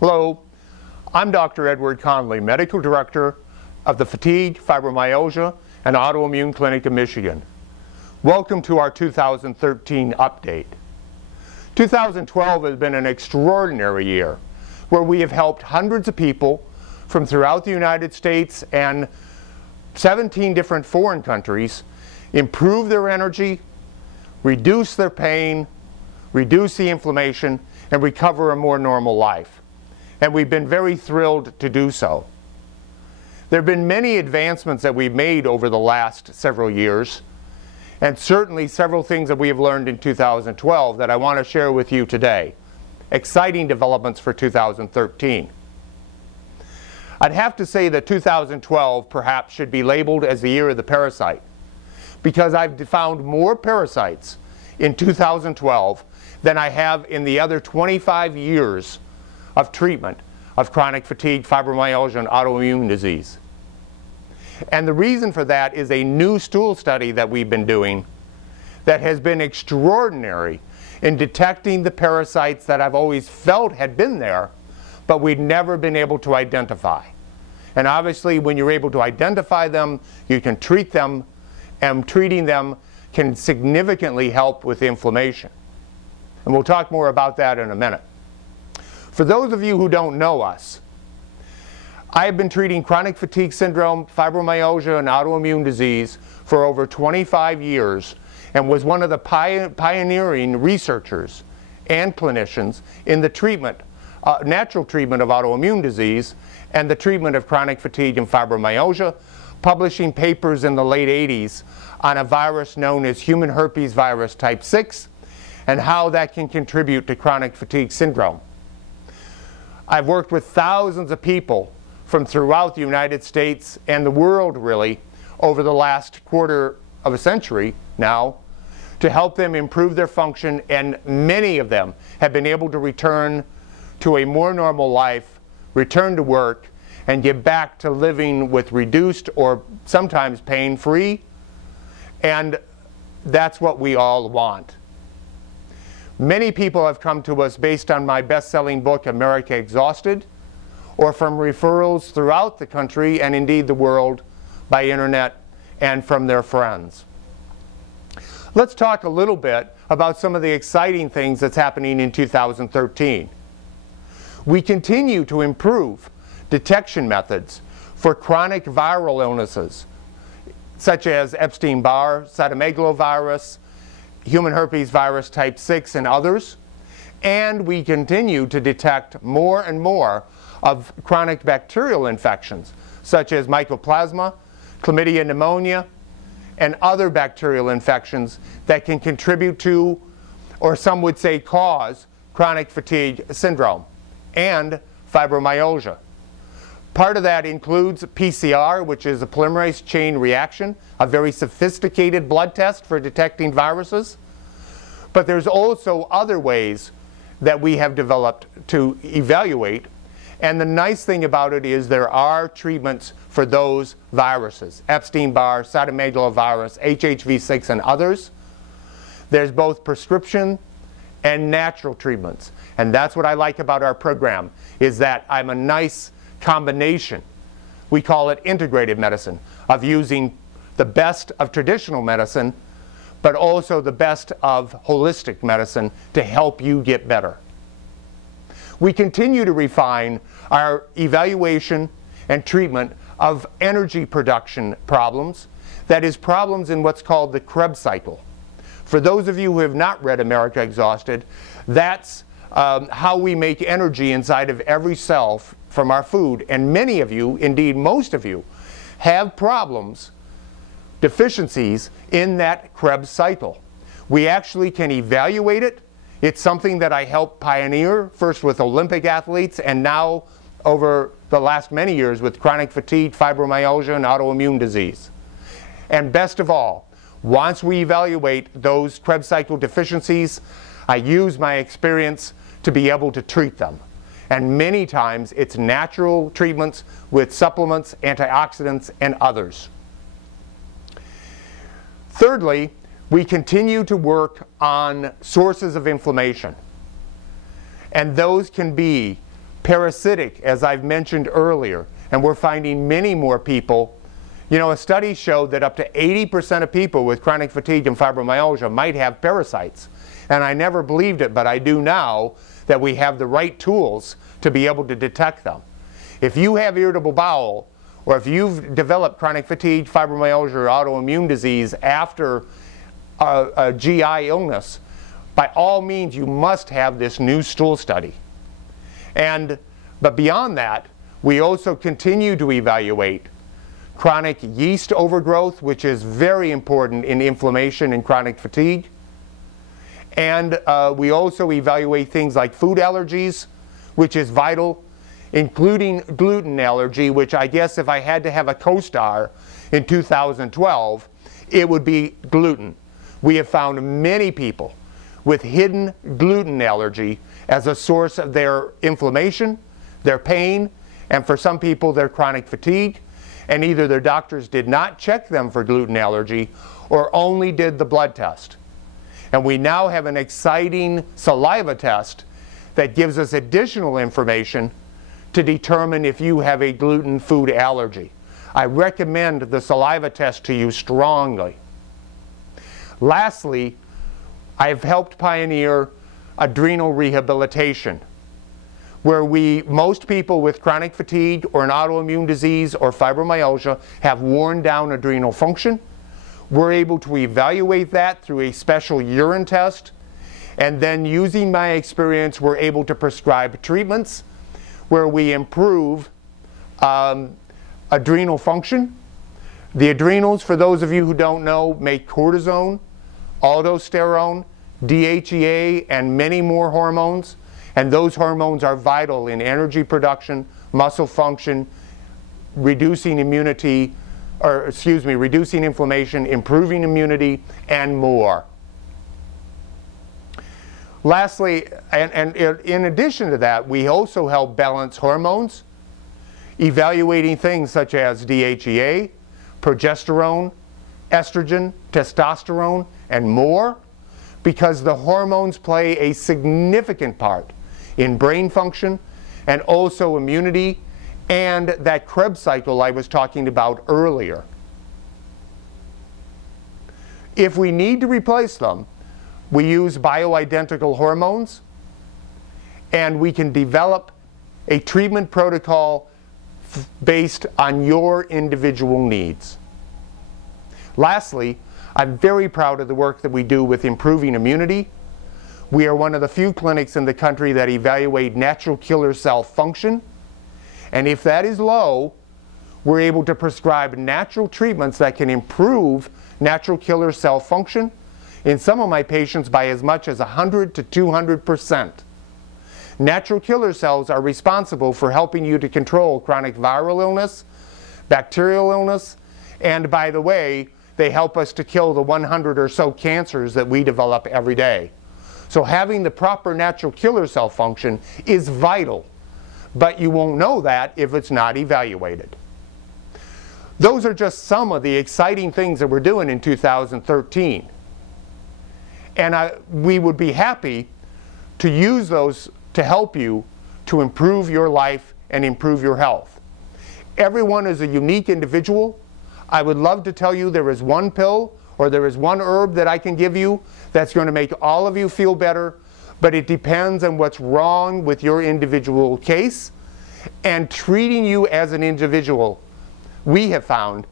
Hello, I'm Dr. Edward Conley, Medical Director of the Fatigue, Fibromyalgia, and Autoimmune Clinic in Michigan. Welcome to our 2013 update. 2012 has been an extraordinary year where we have helped hundreds of people from throughout the United States and 17 different foreign countries improve their energy, reduce their pain, reduce the inflammation, and recover a more normal life. And we've been very thrilled to do so. There have been many advancements that we've made over the last several years, and certainly several things that we have learned in 2012 that I want to share with you today. Exciting developments for 2013. I'd have to say that 2012 perhaps should be labeled as the year of the parasite, because I've found more parasites in 2012 than I have in the other 25 years of treatment of chronic fatigue, fibromyalgia, and autoimmune disease. And the reason for that is a new stool study that we've been doing that has been extraordinary in detecting the parasites that I've always felt had been there, but we'd never been able to identify. And obviously, when you're able to identify them, you can treat them, and treating them can significantly help with inflammation. And we'll talk more about that in a minute. For those of you who don't know us, I have been treating chronic fatigue syndrome, fibromyalgia, and autoimmune disease for over 25 years and was one of the pioneering researchers and clinicians in the treatment, natural treatment of autoimmune disease and the treatment of chronic fatigue and fibromyalgia, publishing papers in the late 80s on a virus known as human herpes virus type 6 and how that can contribute to chronic fatigue syndrome. I've worked with thousands of people from throughout the United States and the world, really, over the last quarter of a century now, to help them improve their function, and many of them have been able to return to a more normal life, return to work, and get back to living with reduced or sometimes pain-free, and that's what we all want. Many people have come to us based on my best-selling book, America Exhausted, or from referrals throughout the country and indeed the world by internet and from their friends. Let's talk a little bit about some of the exciting things that's happening in 2013. We continue to improve detection methods for chronic viral illnesses, such as Epstein-Barr, cytomegalovirus, human herpes virus type 6, and others. And we continue to detect more and more of chronic bacterial infections, such as mycoplasma, chlamydia pneumonia, and other bacterial infections that can contribute to, or some would say cause, chronic fatigue syndrome and fibromyalgia. Part of that includes PCR, which is a polymerase chain reaction, a very sophisticated blood test for detecting viruses. But there's also other ways that we have developed to evaluate. And the nice thing about it is there are treatments for those viruses, Epstein-Barr, cytomegalovirus, HHV6, and others. There's both prescription and natural treatments. And that's what I like about our program, is that I'm a nice combination. We call it integrative medicine, of using the best of traditional medicine, but also the best of holistic medicine to help you get better. We continue to refine our evaluation and treatment of energy production problems, that is, problems in what's called the Krebs cycle. For those of you who have not read America Exhausted, that's how we make energy inside of every cell from our food. And many of you, indeed most of you, have problems, deficiencies in that Krebs cycle. We actually can evaluate it. It's something that I helped pioneer, first with Olympic athletes and now over the last many years with chronic fatigue, fibromyalgia, and autoimmune disease. And best of all, once we evaluate those Krebs cycle deficiencies, I use my experience to be able to treat them. And many times it's natural treatments with supplements, antioxidants, and others. Thirdly, we continue to work on sources of inflammation. And those can be parasitic, as I've mentioned earlier, and we're finding many more people. You know, a study showed that up to 80% of people with chronic fatigue and fibromyalgia might have parasites. And I never believed it, but I do now, that we have the right tools to be able to detect them. If you have irritable bowel, or if you've developed chronic fatigue, fibromyalgia, or autoimmune disease after a GI illness, by all means you must have this new stool study. But beyond that, we also continue to evaluate chronic yeast overgrowth, which is very important in inflammation and chronic fatigue. And we also evaluate things like food allergies, which is vital, including gluten allergy, which I guess if I had to have a co-star in 2012, it would be gluten. We have found many people with hidden gluten allergy as a source of their inflammation, their pain, and for some people their chronic fatigue. And either their doctors did not check them for gluten allergy or only did the blood test. And we now have an exciting saliva test that gives us additional information to determine if you have a gluten food allergy. I recommend the saliva test to you strongly. Lastly, I've helped pioneer adrenal rehabilitation, where most people with chronic fatigue or an autoimmune disease or fibromyalgia have worn down adrenal function. We're able to evaluate that through a special urine test, and then using my experience, we're able to prescribe treatments where we improve adrenal function. The adrenals, for those of you who don't know, make cortisone, aldosterone, DHEA, and many more hormones. And those hormones are vital in energy production, muscle function, reducing immunity, reducing inflammation, improving immunity, and more. Lastly, and in addition to that, we also help balance hormones, evaluating things such as DHEA, progesterone, estrogen, testosterone, and more, because the hormones play a significant part in brain function and also immunity and that Krebs cycle I was talking about earlier. If we need to replace them, we use bioidentical hormones, and we can develop a treatment protocol based on your individual needs. Lastly, I'm very proud of the work that we do with improving immunity. We are one of the few clinics in the country that evaluate natural killer cell function, and if that is low, we're able to prescribe natural treatments that can improve natural killer cell function in some of my patients by as much as 100 to 200%. Natural killer cells are responsible for helping you to control chronic viral illness, bacterial illness, and by the way, they help us to kill the 100 or so cancers that we develop every day. So having the proper natural killer cell function is vital, but you won't know that if it's not evaluated. Those are just some of the exciting things that we're doing in 2013. And we would be happy to use those to help you to improve your life and improve your health. Everyone is a unique individual. I would love to tell you there is one pill or there is one herb that I can give you that's going to make all of you feel better, but it depends on what's wrong with your individual case. And treating you as an individual, we have found,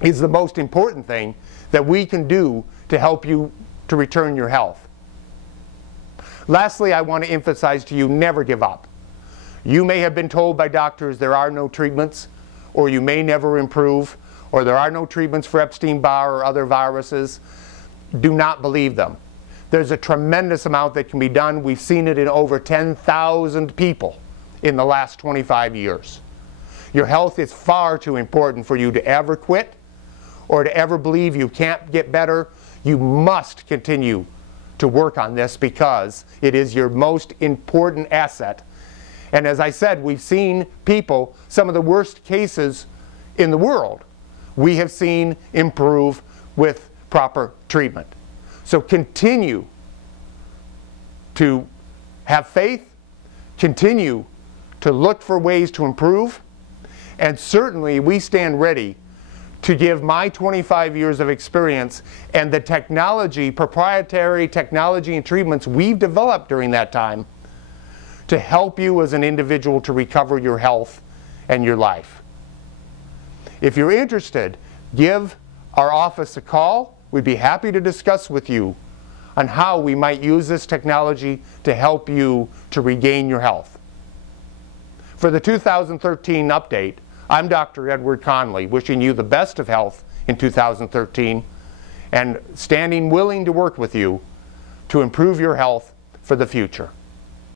is the most important thing that we can do to help you to return your health. Lastly, I want to emphasize to you, never give up. You may have been told by doctors there are no treatments, or you may never improve, or there are no treatments for Epstein-Barr or other viruses. Do not believe them. There's a tremendous amount that can be done. We've seen it in over 10,000 people in the last 25 years. Your health is far too important for you to ever quit or to ever believe you can't get better. You must continue to work on this because it is your most important asset. And as I said, we've seen people, some of the worst cases in the world, we have seen improve with proper treatment. So continue to have faith, continue to look for ways to improve, and certainly we stand ready to give my 25 years of experience and the technology, proprietary technology and treatments we've developed during that time to help you as an individual to recover your health and your life. If you're interested, give our office a call. We'd be happy to discuss with you on how we might use this technology to help you to regain your health. For the 2013 update, I'm Dr. Edward Conley, wishing you the best of health in 2013 and standing willing to work with you to improve your health for the future.